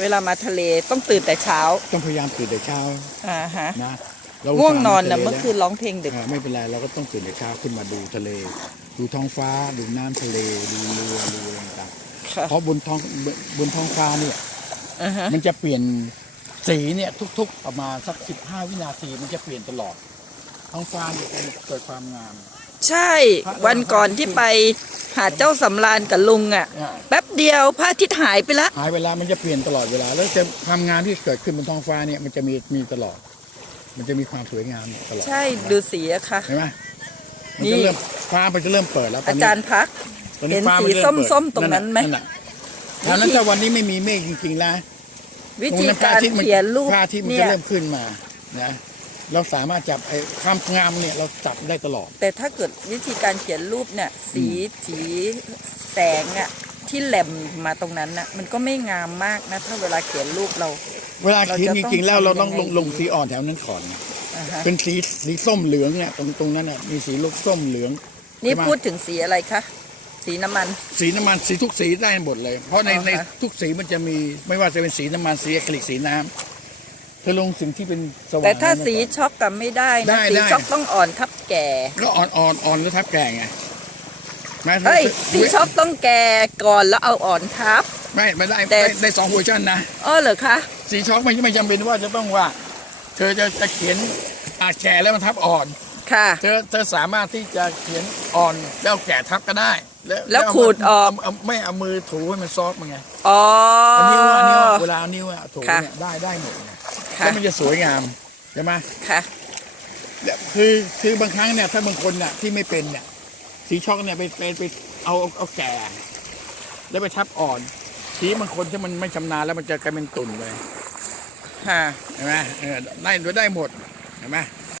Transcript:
เวลามาทะเลต้องตื่นแต่เช้า ต้องพยายามตื่นแต่เช้าอ่าฮะนะเราง่วงนอนนะทำทะลเมื่อคืนร้องเพลงดึกอ่าไม่เป็นไรเราก็ต้องตื่นแต่เช้าขึ้นมาดูทะเล ดูท้องฟ้า ดูน้ำทะเล ดูเรือดูอะไรต่างค่ะๆเพราะบนท้องบนบนท้องฟ้าเนี่ยอ่าฮะมันจะเปลี่ยนสีเนี่ยทุกๆประมาณสักสิบห้าวินาทีมันจะเปลี่ยนตลอด ท้องฟ้าเนี่ยมันเกิดความงาม ใช่วันก่อนที่ไป หาดเจ้าสำราญกับลุงอะอ่าแป๊บเดียวพระอาทิตย์หายไปละ หายเวลามันจะเปลี่ยนตลอดเวลา แล้วจะความงามที่เกิดขึ้นบนท้องฟ้าเนี่ยมันจะมีมีตลอด มันจะมีความสวยงามตลอดใช่ดูสีอะค่ะ เห็นไหมมันนี่ จะเริ่มฟ้ามันจะเริ่มเปิดแล้วตนอานี้จารย์พัก ตอนเห็นฟ้าสีมันจะเริ่เปิดส้มๆตรงนั้นไหมแหละแถวนั้นถ้าวันนี้ไม่มีเมฆจริงๆนะวิตรงธีนั้นพระการอาทิตย์มันเขียนรูปพระอาทิตย์มันเนี่จะยเริ่มขึ้นมานะ เราสามารถจับไอ้ความงามเนี่ยเราจับได้ตลอด แต่ถ้าเกิดวิธีการเขียนรูปเนี่ยสีสีแสงอะที่แหลมมาตรงนั้นน่ะมันก็ไม่งามมากนะถ้าเวลาเขียนรูปเรา เวลาเขียนเราจจะต้องริงๆแล้วเราต้องทำลยังงไงลงสีอ่อนแถวนั้นก่อนอ่าฮะเป็นสีสีส้มเหลืองเนี่ยตรงตรงนั้นน่ะมีสีลูกส้มเหลือง นี่ใช่ไหมพูดถึงสีอะไรคะสีน้ำมัน สีน้ำมันสีทุกสีได้หมดเลย เพราะในอ๋อในค่ะทุกสีมันจะมีไม่ว่าจะเป็นสีน้ำมันสีอะคริลิกสีน้ำ เธอลงสิ่งที่เป็นสว่างแต่ถ้านั้นสีก่อนช็อกกันไม่ได้ได้นะสีได้ ช็อกต้องอ่อนทับแก่ ก็อ่อนอ่อนอ่อนแล้วทับแก่ไงไม่เฮ้ย สีช็อกต้องแก่ก่อนแล้วเอาอ่อนทับ ไม่ไม่ได้แต่ ได้ได้สองเวอร์ชันนะ อ้อเหรอคะ สีช็อกไม่ไม่จำเป็นว่าจะต้องว่า เธอจะจะเขียนอาจแก่แล้วมันทับอ่อน ค่ะ เธอเธอสามารถที่จะเขียนอ่อนแล้วแก่ทับก็ได้แล้วแล้วเามาขูดออก เาไม่เอามือถูให้มันซอฟต์มันไงอ๋อเอานิ้วอะนิ้วอะเวลาเอานิ้วอะถูค่ะ เนี่ยได้ได้หมดไง ค่ะแล้วมันจะสวยงามใช่ไหมค่ะเนี่ยคือคือบางครั้งเนี่ยถ้าบางคนเนี่ยที่ไม่เป็นเนี่ย สีช็อกเนี่ยไปไปไปเอาเอาเอาแก่ แล้วไปทับอ่อนทีบางคนที่มันไม่ชำนาญแล้วมันจะกลายเป็นตุ่นเลยค่ะเห็นไหมเออได้ได้หมดเห็นไหม